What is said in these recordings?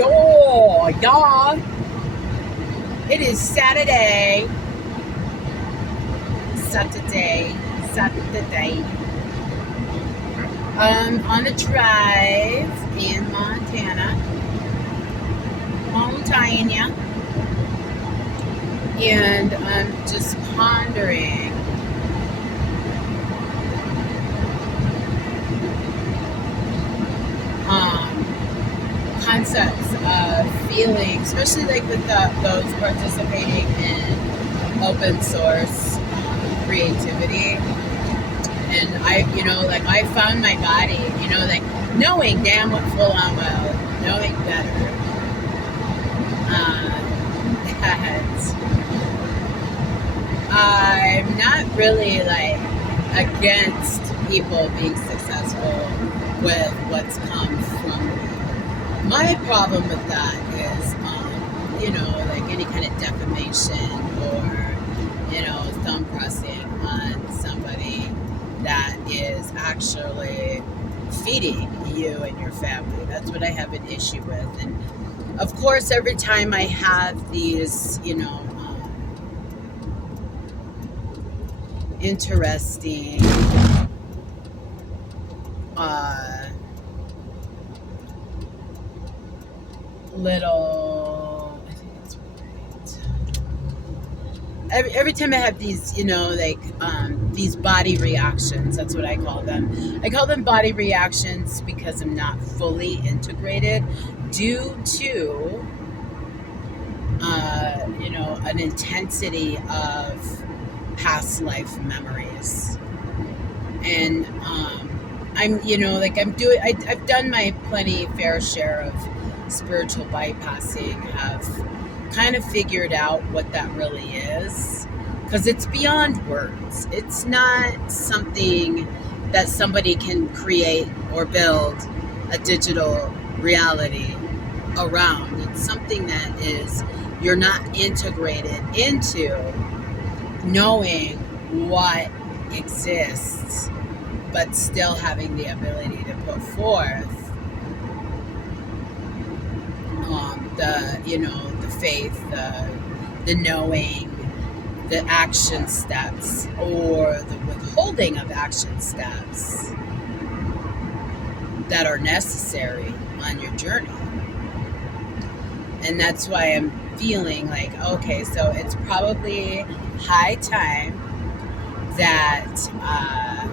Yo, y'all. It is Saturday. Saturday. Saturday. On a drive in Montana. Montana. And I'm just pondering concepts of feeling, especially like with those participating in open source creativity. And I found my body, knowing damn what full on well, knowing better, that I'm not really like against people being successful with what's come from me. My problem with that is, like any kind of defamation or, thumb pressing on somebody that is actually feeding you and your family. That's what I have an issue with. And of course, every time I have these, interesting little, I think it's right. Every time I have these, these body reactions, that's what I call them. I call them body reactions because I'm not fully integrated due to, an intensity of past life memories. And I've done my plenty fair share of spiritual bypassing, have kind of figured out what that really is, because it's beyond words. It's not something that somebody can create or build a digital reality around. It's something that is, you're not integrated into knowing what exists, but still having the ability to put forth the faith, the knowing, the action steps, or the withholding of action steps that are necessary on your journey. And that's why I'm feeling like, okay, so it's probably high time that I,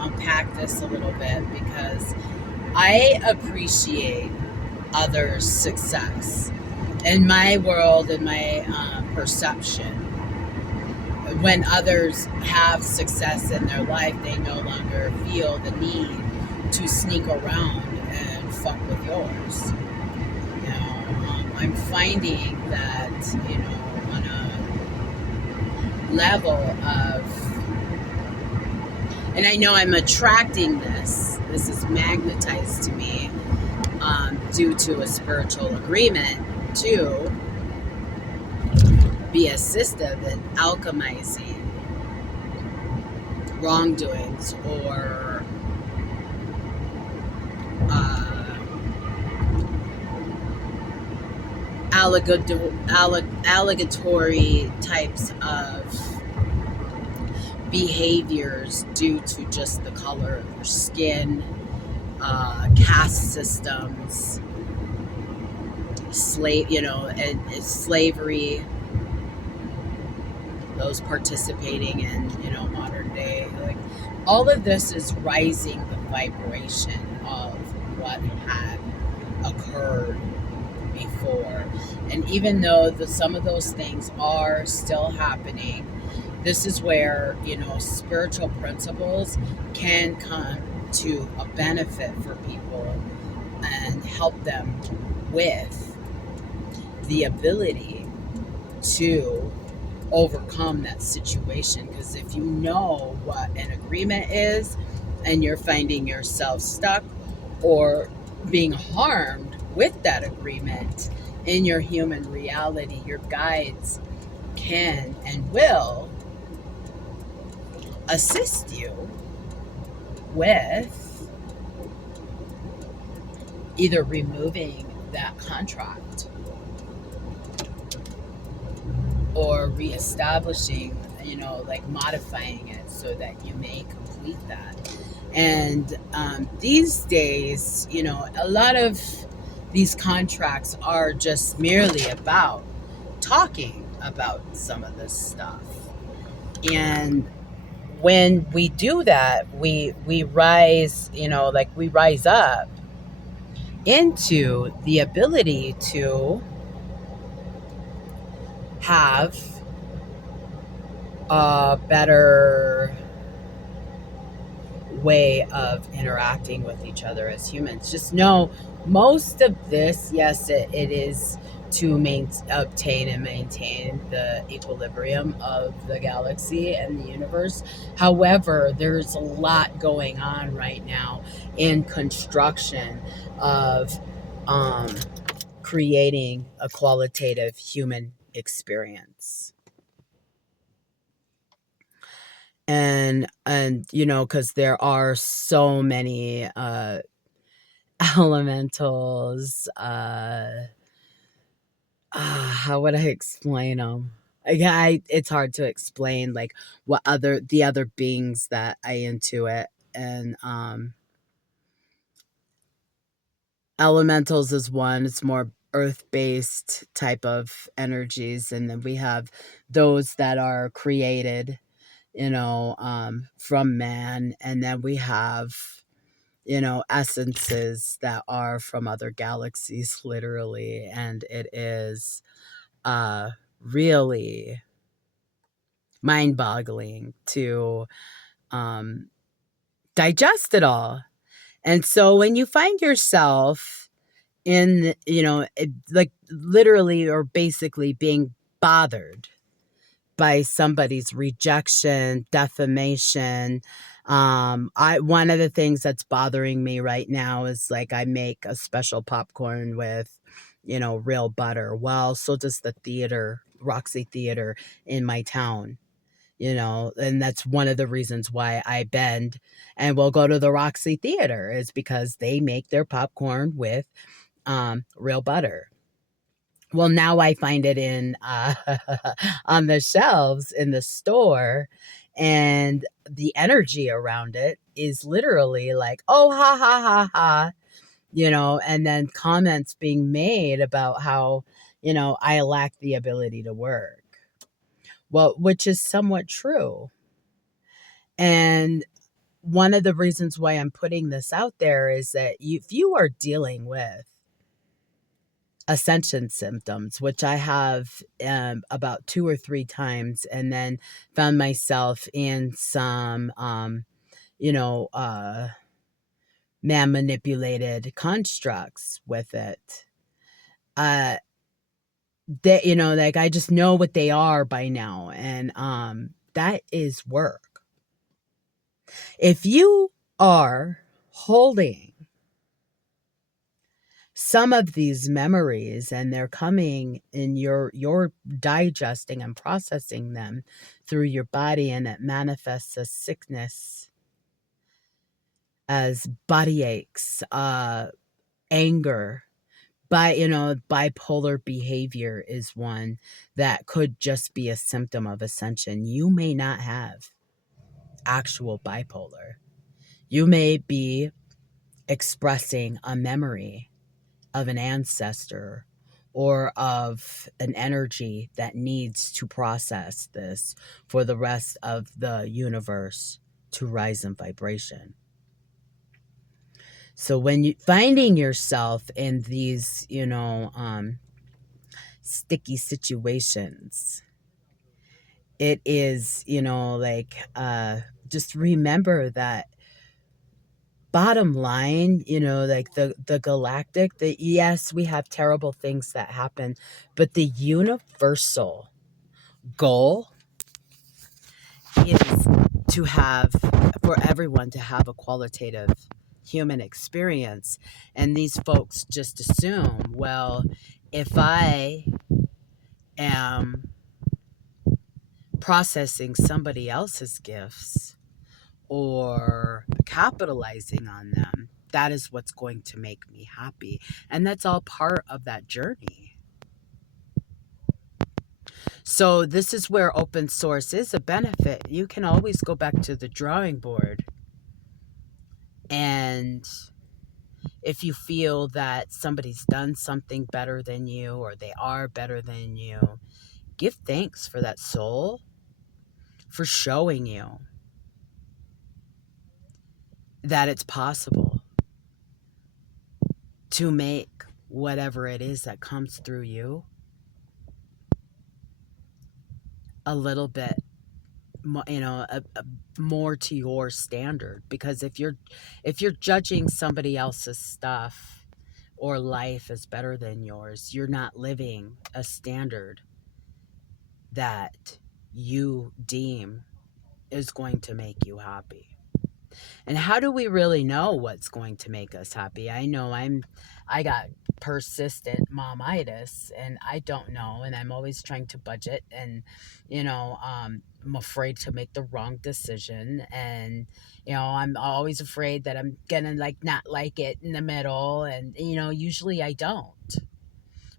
unpack this a little bit, because I appreciate others' success. In my world, in my perception, when others have success in their life, they no longer feel the need to sneak around and fuck with yours. I'm finding that, on a level of, and I know I'm attracting this is magnetized to me due to a spiritual agreement to be assistive in alchemizing wrongdoings or allegatory types of behaviors due to just the color of your skin, caste systems, slavery, those participating in, modern day, like all of this is rising the vibration of what had occurred before. And even though some of those things are still happening, this is where, spiritual principles can come to a benefit for people and help them with the ability to overcome that situation. Because if you know what an agreement is and you're finding yourself stuck or being harmed with that agreement in your human reality, your guides can and will assist you with either removing that contract or reestablishing, like modifying it so that you may complete that. And these days, a lot of these contracts are just merely about talking about some of this stuff. And when we do that, we rise, like we rise up into the ability to have a better way of interacting with each other as humans. Just know most of this, yes, it is to obtain and maintain the equilibrium of the galaxy and the universe. However, there's a lot going on right now in construction of um, creating a qualitative human experience. And because there are so many elementals, how would I explain them? It's hard to explain like what other the other beings that I intuit. And elementals is one. It's more earth-based type of energies, and then we have those that are created, from man. And then we have, essences that are from other galaxies, literally. And it is really mind boggling to um, digest it all. And so when you find yourself in, like literally or basically being bothered by somebody's rejection, defamation. I One of the things that's bothering me right now is like I make a special popcorn with, real butter. Well, so does the theater, Roxy Theater in my town. And that's one of the reasons why I bend and will go to the Roxy Theater is because they make their popcorn with real butter. Well, now I find it in on the shelves in the store, and the energy around it is literally like, "Oh, ha ha ha ha," and then comments being made about how, I lack the ability to work. Well, which is somewhat true. And one of the reasons why I'm putting this out there is that if you are dealing with ascension symptoms, which I have about 2 or 3 times, and then found myself in some, man manipulated constructs with it. Uh, that like I just know what they are by now, and that is work. If you are holding some of these memories and they're coming in you're digesting and processing them through your body, and it manifests as sickness, as body aches, anger. Bipolar behavior is one that could just be a symptom of ascension. You may not have actual bipolar. You may be expressing a memory of an ancestor or of an energy that needs to process this for the rest of the universe to rise in vibration. So when you finding yourself in these, sticky situations, it is, like just remember that bottom line, like the galactic, the yes, we have terrible things that happen, but the universal goal is to have for everyone to have a qualitative human experience. And these folks just assume, well, if I am processing somebody else's gifts or capitalizing on them, that is what's going to make me happy. And that's all part of that journey. So, this is where open source is a benefit. You can always go back to the drawing board. And if you feel that somebody's done something better than you or they are better than you, give thanks for that soul for showing you that it's possible to make whatever it is that comes through you a little bit more to your standard. Because if you're judging somebody else's stuff or life as better than yours, you're not living a standard that you deem is going to make you happy. And how do we really know what's going to make us happy? I know I got persistent momitis and I don't know, and I'm always trying to budget, and I'm afraid to make the wrong decision, and I'm always afraid that I'm gonna not like it in the middle, and usually I don't.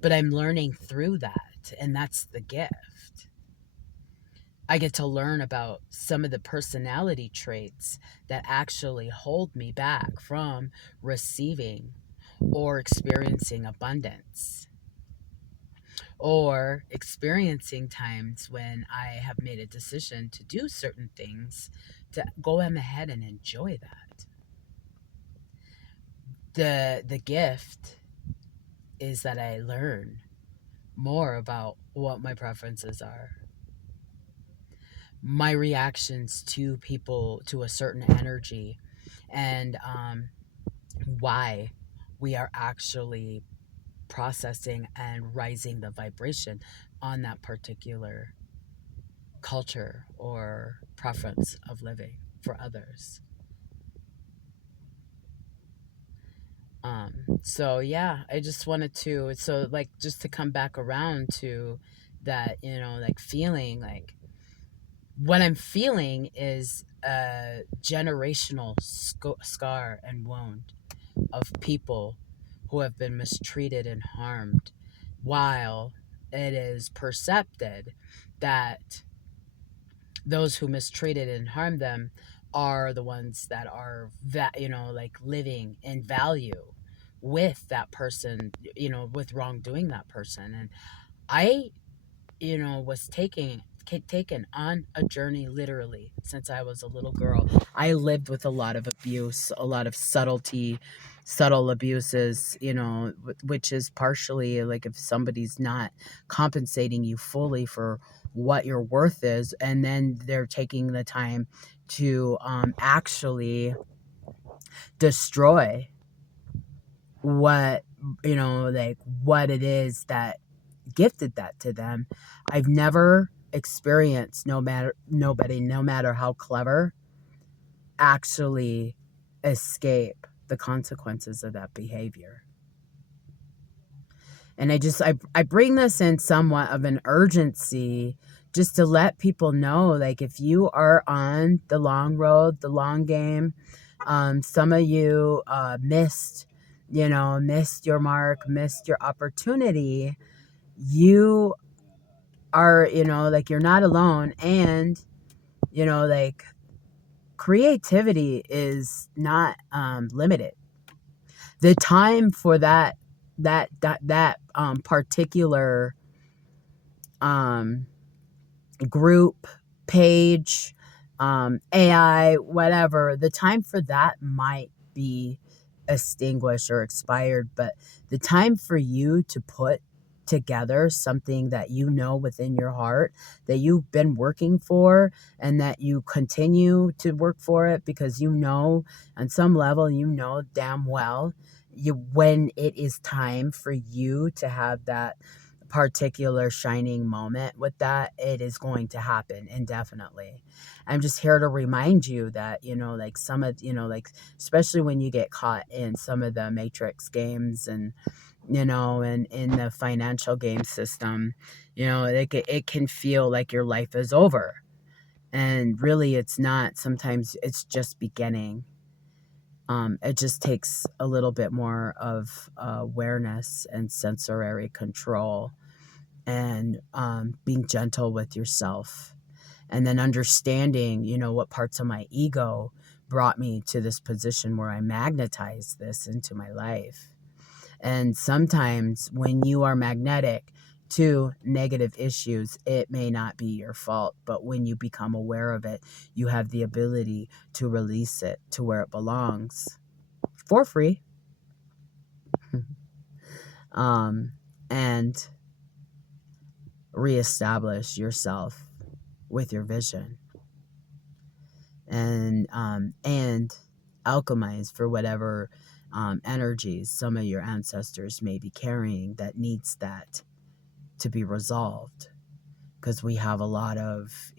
But I'm learning through that, and that's the gift. I get to learn about some of the personality traits that actually hold me back from receiving or experiencing abundance, or experiencing times when I have made a decision to do certain things, to go ahead and enjoy that. The gift is that I learn more about what my preferences are, my reactions to people, to a certain energy, and why we are actually processing and rising the vibration on that particular culture or preference of living for others. So yeah, I just wanted to, just to come back around to that, feeling like what I'm feeling is a generational scar and wound of people who have been mistreated and harmed, while it is perceived that those who mistreated and harmed them are the ones that are living in value with that person, with wrongdoing that person. And I was taken on a journey literally since I was a little girl. I lived with a lot of abuse, a lot of subtle abuses, which is partially like if somebody's not compensating you fully for what your worth is, and then they're taking the time to actually destroy what what it is that gifted that to them. I've never experienced nobody, no matter how clever, actually escape the consequences of that behavior. And I bring this in somewhat of an urgency, just to let people know, like, if you are on the long road, the long game, some of you missed your mark, missed your opportunity. You are, you're not alone. And, creativity is not limited. The time for that particular group, page, AI, whatever, the time for that might be extinguished or expired, but the time for you to put together something that within your heart that you've been working for, and that you continue to work for it, because on some level damn well when it is time for you to have that particular shining moment with that, it is going to happen indefinitely. I'm just here to remind you that, some of, especially when you get caught in some of the matrix games, and, and in the financial game system, it can feel like your life is over. And really it's not. Sometimes it's just beginning. It just takes a little bit more of awareness and sensory control, and being gentle with yourself, and then understanding, what parts of my ego brought me to this position where I magnetized this into my life. And sometimes when you are magnetic to negative issues, it may not be your fault, but when you become aware of it, you have the ability to release it to where it belongs for free. And reestablish yourself with your vision, and alchemize for whatever energies some of your ancestors may be carrying that needs that to be resolved. Because we have a lot of,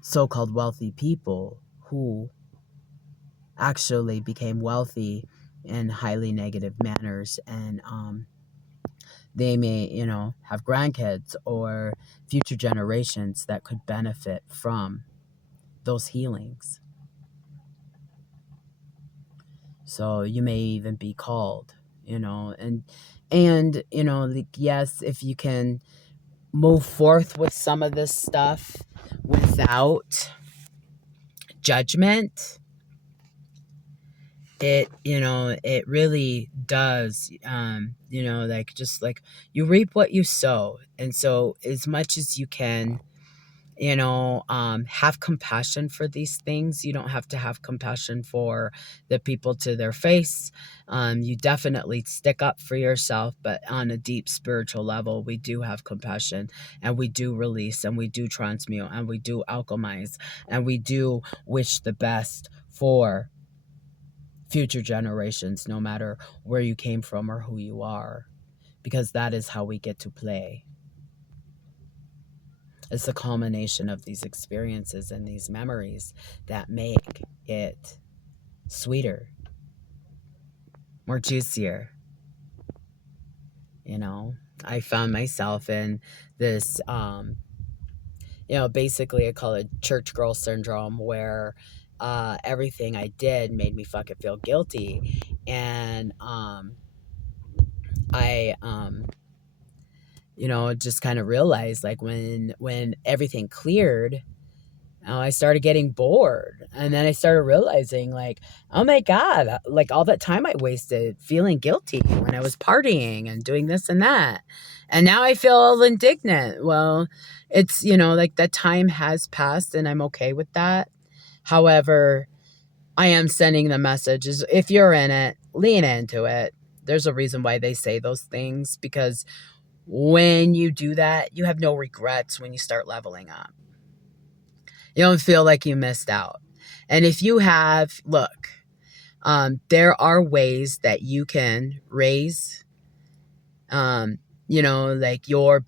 so-called wealthy people who actually became wealthy in highly negative manners, and they may, have grandkids or future generations that could benefit from those healings. So you may even be called, like, yes, if you can move forth with some of this stuff without judgment, it really does, like, just like, you reap what you sow. And so as much as you can, have compassion for these things. You don't have to have compassion for the people to their face. You definitely stick up for yourself, but on a deep spiritual level, we do have compassion, and we do release, and we do transmute, and we do alchemize, and we do wish the best for future generations, no matter where you came from or who you are, because that is how we get to play. It's the culmination of these experiences and these memories that make it sweeter, more juicier. I found myself in this, basically I call it church girl syndrome, where everything I did made me fucking feel guilty. And I, just kind of realized, like, when everything cleared, I started getting bored. And then I started realizing, like, oh my God, like, all that time I wasted feeling guilty when I was partying and doing this and that. And now I feel all indignant. Well, it's, like, that time has passed, and I'm okay with that. However, I am sending the message is, if you're in it, lean into it. There's a reason why they say those things, because when you do that, you have no regrets when you start leveling up. You don't feel like you missed out. And if you have, look, there are ways that you can raise, like, your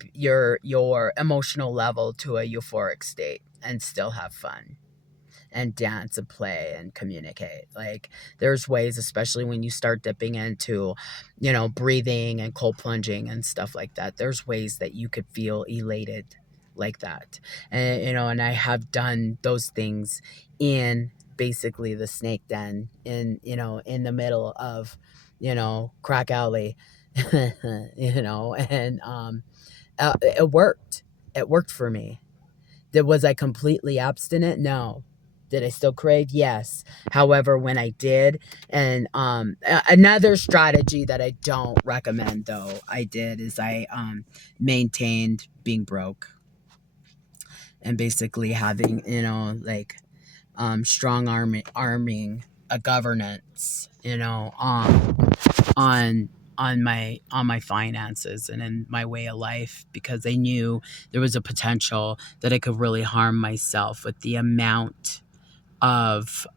emotional level to a euphoric state and still have fun and dance and play and communicate. Like, there's ways, especially when you start dipping into, breathing and cold plunging and stuff like that. There's ways that you could feel elated like that. And, and I have done those things in basically the snake den in the middle of, crack alley, and it worked. It worked for me. Was I completely abstinent? No. Did I still crave? Yes. However, when I did, and another strategy that I don't recommend, though, I did, is I maintained being broke, and basically having, like, strong arming a governance, on my finances and in my way of life, because I knew there was a potential that I could really harm myself with the amount of